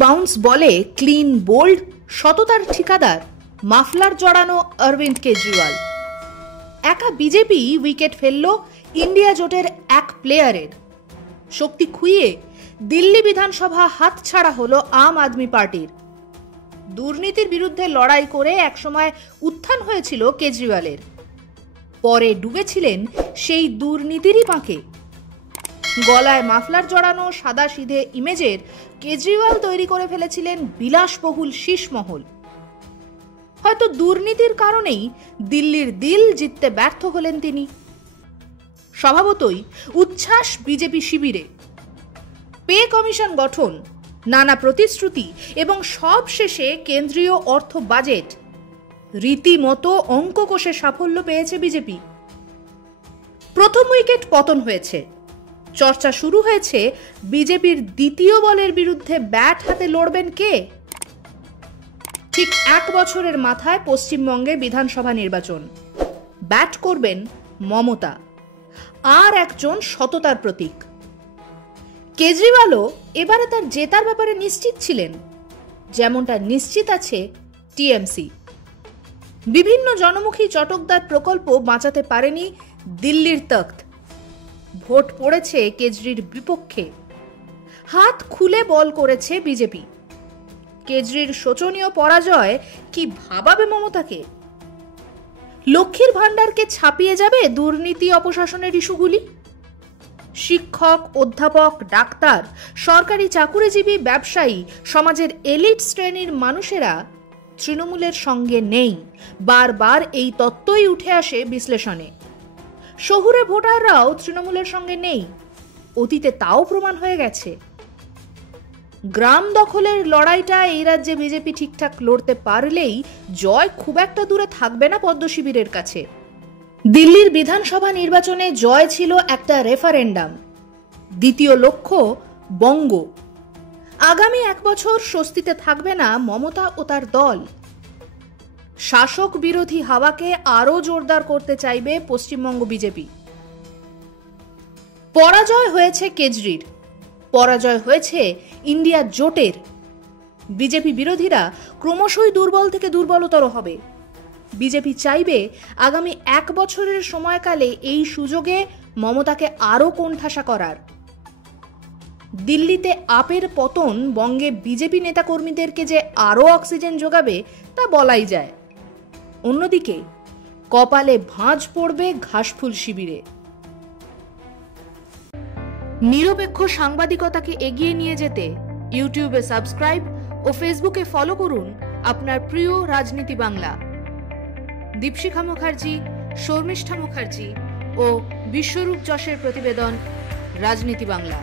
Bounce বলে clean bold সততার ঠিকাদার মাফলার জড়ানো অরবিন্দ কেজরিওয়াল। একা বিজেপি উইকেট ফেলল ইন্ডিয়া জোটের এক প্লেয়ারের। শক্তি খুইয়ে দিল্লি বিধানসভা হাতছাড়া হলো আম আদমি পার্টির। দুর্নীতির বিরুদ্ধে লড়াই করে একসময় উত্থান হয়েছিল কেজরিওয়ালের, পরে ডুবেছিলেন সেই দুর্নীতিরই পাঁকে। গলায় মাফলার জড়ানো সাদাসিধে ইমেজের কেজরিওয়াল তৈরি করে ফেলেছিলেন বিলাসবহুল শীষমহল। হয়তো দুর্নীতির কারণেই দিল্লির দিল জিততে ব্যর্থ হলেন তিনি। স্বভাবতই উচ্ছ্বাস বিজেপি শিবিরে। পে কমিশন গঠন, নানা প্রতিশ্রুতি এবং সব শেষে কেন্দ্রীয় অর্থ বাজেট, রীতিমতো অঙ্ক কষে সাফল্য পেয়েছে বিজেপি। প্রথম উইকেট পতন হয়েছে, চর্চা শুরু হয়েছে বিজেপির দ্বিতীয় বলের বিরুদ্ধে ব্যাট হাতে লড়বেন কে। ঠিক 1 বছরের মাথায় পশ্চিমবঙ্গে বিধানসভা নির্বাচন। ব্যাট করবেন মমতা, আর একজন সততার প্রতীক। কেজরিওয়ালও এবারে তার জেতার ব্যাপারে নিশ্চিত ছিলেন, যেমনটা নিশ্চিত আছে টিএমসি। বিভিন্ন জনমুখী চটকদার প্রকল্প বাঁচাতে পারেনি দিল্লির তখ্ত। ভোট পড়েছে কেজরির বিপক্ষে। হাত খুলে বল করেছে বিজেপি। কেজরির শোচনীয় পরাজয় কি ভাবাবে মমতাকে? লক্ষ্মীর ভান্ডারকে ছাপিয়ে যাবে দুর্নীতি অপশাসনের ইস্যুগুলি? শিক্ষক, অধ্যাপক, ডাক্তার, সরকারি চাকুরিজীবী, ব্যবসায়ী, সমাজের এলিট শ্রেণীর মানুষেরা তৃণমূলের সঙ্গে নেই। বারবার এই তত্ত্বই উঠে আসে বিশ্লেষণে। শহুরে ভোটাররাও তৃণমূলের সঙ্গে নেই, অতীতে তাও প্রমাণ হয়ে গেছে। গ্রাম দখলের লড়াইটা এই রাজ্যে বিজেপি ঠিকঠাক লড়তে পারলেই জয় খুব একটা দূরে থাকবে না পদ্ম শিবিরের কাছে। দিল্লির বিধানসভা নির্বাচনে জয় ছিল একটা রেফারেন্ডাম, দ্বিতীয় লক্ষ্য বঙ্গ। আগামী 1 বছর স্বস্তিতে থাকবে না মমতা ও তার দল। শাসক বিরোধী হাওয়াকে আরো জোরদার করতে চাইবে পশ্চিমবঙ্গ বিজেপি। পরাজয় হয়েছে কেজরির, পরাজয় হয়েছে ইন্ডিয়া জোটের। বিজেপি বিরোধীরা ক্রমশই দুর্বল থেকে দুর্বলতর হবে। বিজেপি চাইবে আগামী 1 বছরের সময়কালে এই সুযোগে মমতাকে আরো কোণঠাসা করার। দিল্লিতে আপের পতন বঙ্গে বিজেপি নেতাকর্মীদেরকে যে আরো অক্সিজেন যোগাবে তা বলাই যায়। অন্যদিকে কপালে ভাঁজ পড়বে ঘাসফুল শিবিরে। নিরপেক্ষ সাংবাদিকতাকে এগিয়ে নিয়ে যেতে ইউটিউবে সাবস্ক্রাইব ও ফেসবুকে ফলো করুন আপনার প্রিয় রাজনীতি বাংলা। দীপশিখা মুখার্জি, শর্মিষ্ঠা মুখার্জি ও বিশ্বরূপ যশের প্রতিবেদন রাজনীতি বাংলা।